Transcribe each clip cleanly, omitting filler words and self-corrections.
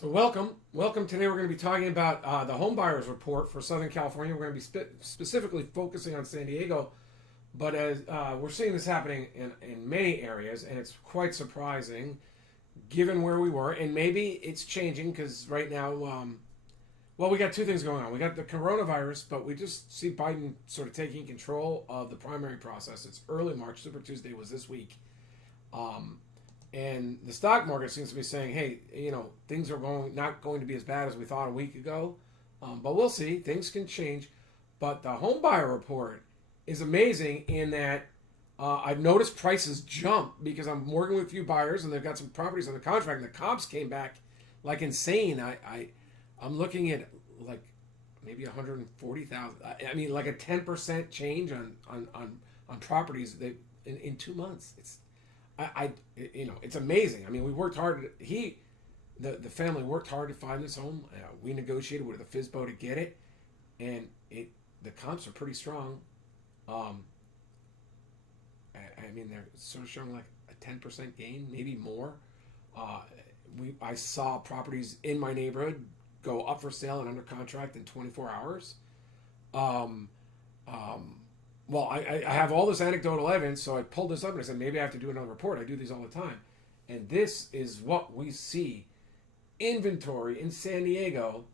So welcome. Today we're going to be talking about the home buyers report for Southern California. We're going to be specifically focusing on San Diego, but as we're seeing this happening in many areas, and it's quite surprising given where we were. And maybe it's changing because right now, well, we got two things going on. We got the coronavirus, but we just see Biden sort of taking control of the primary process. It's early March. Super Tuesday was this week. Um, and the stock market seems to be saying, "Hey, things are not going to be as bad as we thought a week ago, but we'll see. Things can change." But the home buyer report is amazing in that I've noticed prices jump because I'm working with a few buyers and they've got some properties on the contract, and the comps came back like insane. I'm looking at like maybe 140,000. I mean, like a 10% change on properties that in 2 months. It's amazing. I mean, we worked hard. The family worked hard to find this home. We negotiated with the FISBO to get it, and the comps are pretty strong. I mean, they're sort of showing like a 10% gain, maybe more. I saw properties in my neighborhood go up for sale and under contract in 24 hours. Um, um, well, I have all this anecdotal evidence, so I pulled this up and I said, maybe I have to do another report. I do these all the time. And this is what we see. Inventory in San Diego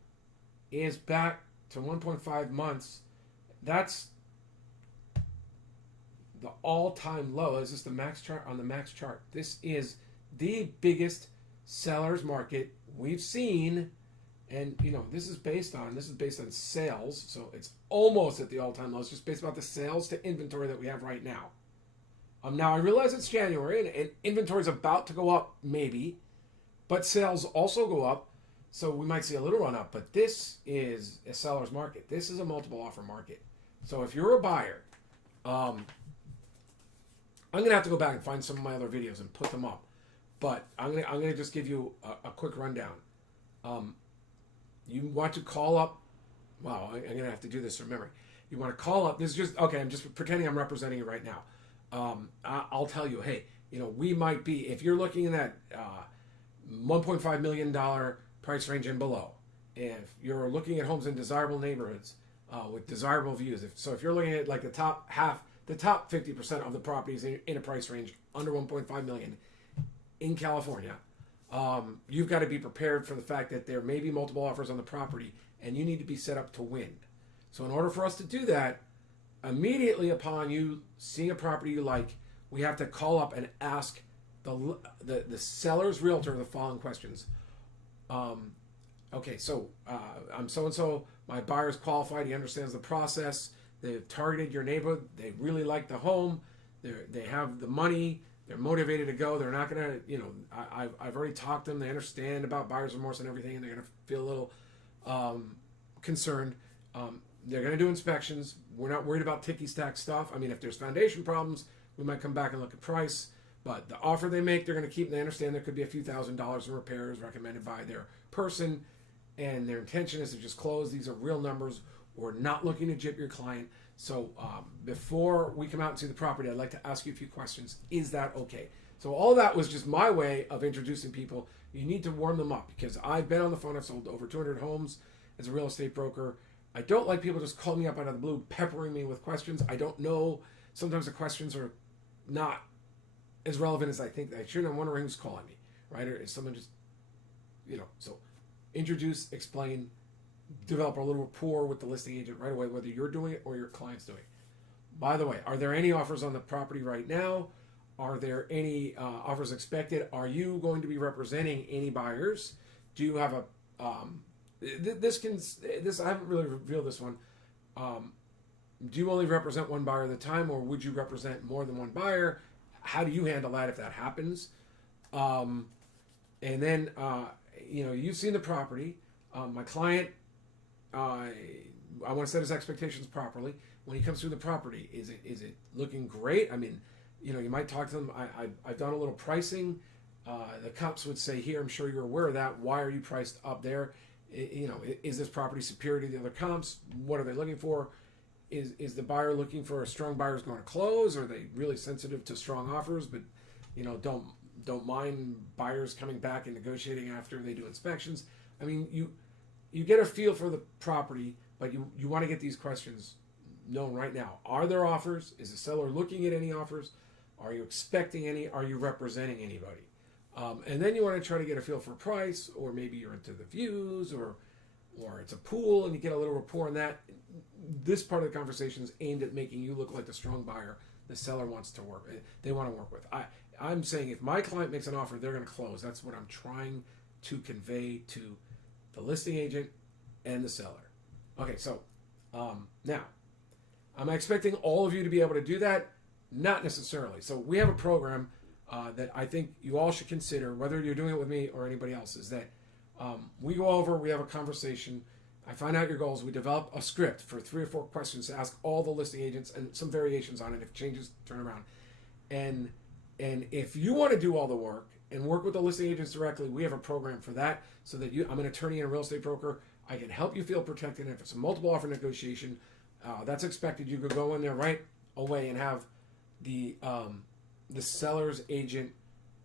is back to 1.5 months. That's the all-time low. This is the max chart on the max chart. This is the biggest seller's market we've seen. And this is based on sales, so it's almost at the all-time low. It's just based on the sales to inventory that we have right now. Now I realize it's January and inventory is about to go up, maybe, but sales also go up, so we might see a little run up. But this is a seller's market. This is a multiple offer market. So if you're a buyer, I'm gonna have to go back and find some of my other videos and put them up. But I'm gonna just give you a quick rundown. You want to call up. Wow, I'm going to have to do this from memory. You want to call up. This is just, okay, I'm just pretending I'm representing you right now. I'll tell you, hey, we might be, if you're looking in that $1.5 million price range and below, if you're looking at homes in desirable neighborhoods with desirable views, if you're looking at like the top 50% of the properties in a price range under 1.5 million in California, you've got to be prepared for the fact that there may be multiple offers on the property and you need to be set up to win. So in order for us to do that, immediately upon seeing a property you like, we have to call up and ask the seller's realtor the following questions. Okay, so I'm so-and-so, my buyer's qualified, he understands the process, they've targeted your neighborhood, they really like the home, they have the money, they're motivated to go. They're not going to, I've already talked to them. They understand about buyer's remorse and everything, and they're going to feel a little concerned. They're going to do inspections. We're not worried about ticky-tack stuff. I mean, if there's foundation problems, we might come back and look at price. But the offer they make, they're going to keep. They understand there could be a few $1,000s in repairs recommended by their person, and their intention is to just close. These are real numbers. We're not looking to gyp your client. So before we come out and see the property, I'd like to ask you a few questions. Is that okay? So all that was just my way of introducing people. You need to warm them up because I've been on the phone. I've sold over 200 homes as a real estate broker. I don't like people just calling me up out of the blue, peppering me with questions. I don't know. Sometimes the questions are not as relevant as I think they should. I'm wondering who's calling me, right? Or is someone just, so introduce, explain, develop a little rapport with the listing agent right away, whether you're doing it or your client's doing it. By the way, are there any offers on the property right now? Are there any offers expected? Are you going to be representing any buyers? Do you have a I haven't really revealed this one. Do you only represent one buyer at a time, or would you represent more than one buyer? How do you handle that if that happens? And then you've seen the property. My client, I want to set his expectations properly. When he comes through the property, is it looking great? I mean, you might talk to them. I've done a little pricing. The comps would say here, I'm sure you're aware of that. Why are you priced up there? Is this property superior to the other comps? What are they looking for? Is the buyer looking for a strong buyer who's going to close? Are they really sensitive to strong offers, but don't don't mind buyers coming back and negotiating after they do inspections. I mean, you get a feel for the property, but you want to get these questions known right now. Are there offers? Is the seller looking at any offers? Are you expecting any? Are you representing anybody? And then you want to try to get a feel for price, or maybe you're into the views, or it's a pool and you get a little rapport on that. This part of the conversation is aimed at making you look like the strong buyer the seller wants to work. They want to work with. I'm saying if my client makes an offer, they're going to close. That's what I'm trying to convey to the listing agent and the seller. Okay, so now, am I expecting all of you to be able to do that? Not necessarily. So we have a program that I think you all should consider, whether you're doing it with me or anybody else, is that we go over, we have a conversation, I find out your goals, we develop a script for 3 or 4 questions to ask all the listing agents and some variations on it if changes turn around. And if you want to do all the work and work with the listing agents directly, we have a program for that, so that I'm an attorney and a real estate broker. I can help you feel protected. And if it's a multiple offer negotiation, that's expected. You could go in there right away and have the seller's agent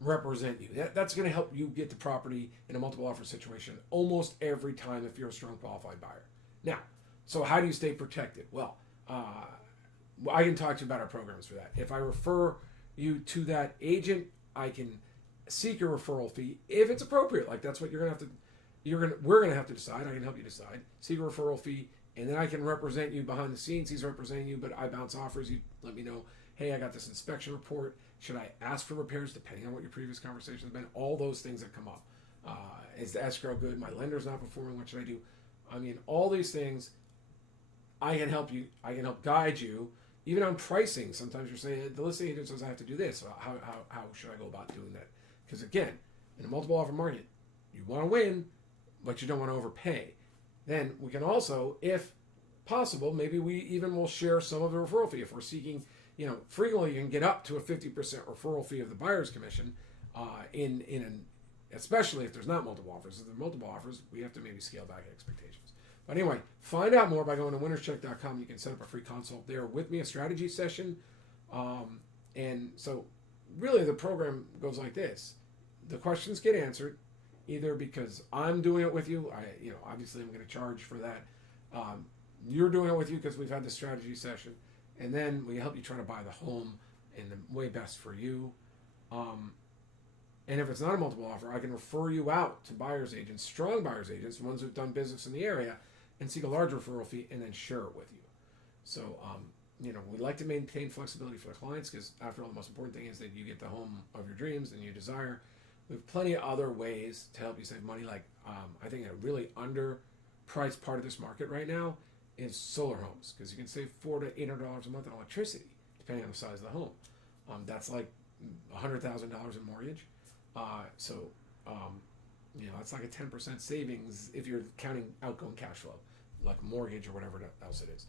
represent you. That's going to help you get the property in a multiple offer situation almost every time if you're a strong qualified buyer. Now, so how do you stay protected? Well, I can talk to you about our programs for that. If I refer you to that agent, I can seek a referral fee if it's appropriate. Like, that's what we're going to have to decide. I can help you decide. Seek a referral fee, and then I can represent you behind the scenes. He's representing you, but I bounce offers. You let me know, hey, I got this inspection report. Should I ask for repairs, depending on what your previous conversation has been? All those things that come up. Is the escrow good? My lender's not performing. What should I do? I mean, all these things, I can help you. I can help guide you. Even on pricing, sometimes you're saying, the listing agent says I have to do this. So how should I go about doing that? Because again, in a multiple offer market, you want to win, but you don't want to overpay. Then we can also, if possible, maybe we even will share some of the referral fee if we're seeking. Frequently you can get up to a 50% referral fee of the buyer's commission, especially if there's not multiple offers. If there are multiple offers, we have to maybe scale back expectations. But anyway, find out more by going to winnerscheck.com. You can set up a free consult there with me, a strategy session. And so really the program goes like this. The questions get answered either because I'm doing it with you. Obviously I'm going to charge for that. You're doing it with you because we've had the strategy session. And then we help you try to buy the home in the way best for you. And if it's not a multiple offer, I can refer you out to buyer's agents, strong buyer's agents, ones who've done business in the area, and seek a large referral fee and then share it with you. So, we like to maintain flexibility for the clients because, after all, the most important thing is that you get the home of your dreams and you desire. We have plenty of other ways to help you save money. Like, I think a really underpriced part of this market right now is solar homes, because you can save $400 to $800 a month on electricity, depending on the size of the home. That's like $100,000 in mortgage. That's like a 10% savings if you're counting outgoing cash flow, like mortgage or whatever else it is.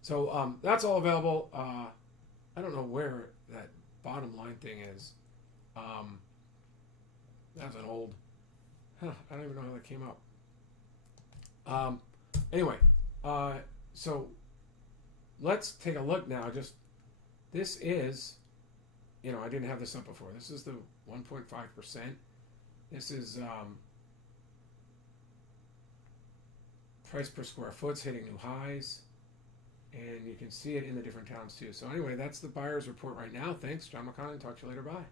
So that's all available. I don't know where that bottom line thing is. That's an old. I don't even know how that came up. Anyway. So let's take a look now. This is, I didn't have this up before. This is the 1.5%. This is price per square foot's hitting new highs, and you can see it in the different towns too. So anyway, that's the buyer's report right now. Thanks, John McConnin. Talk to you later. Bye.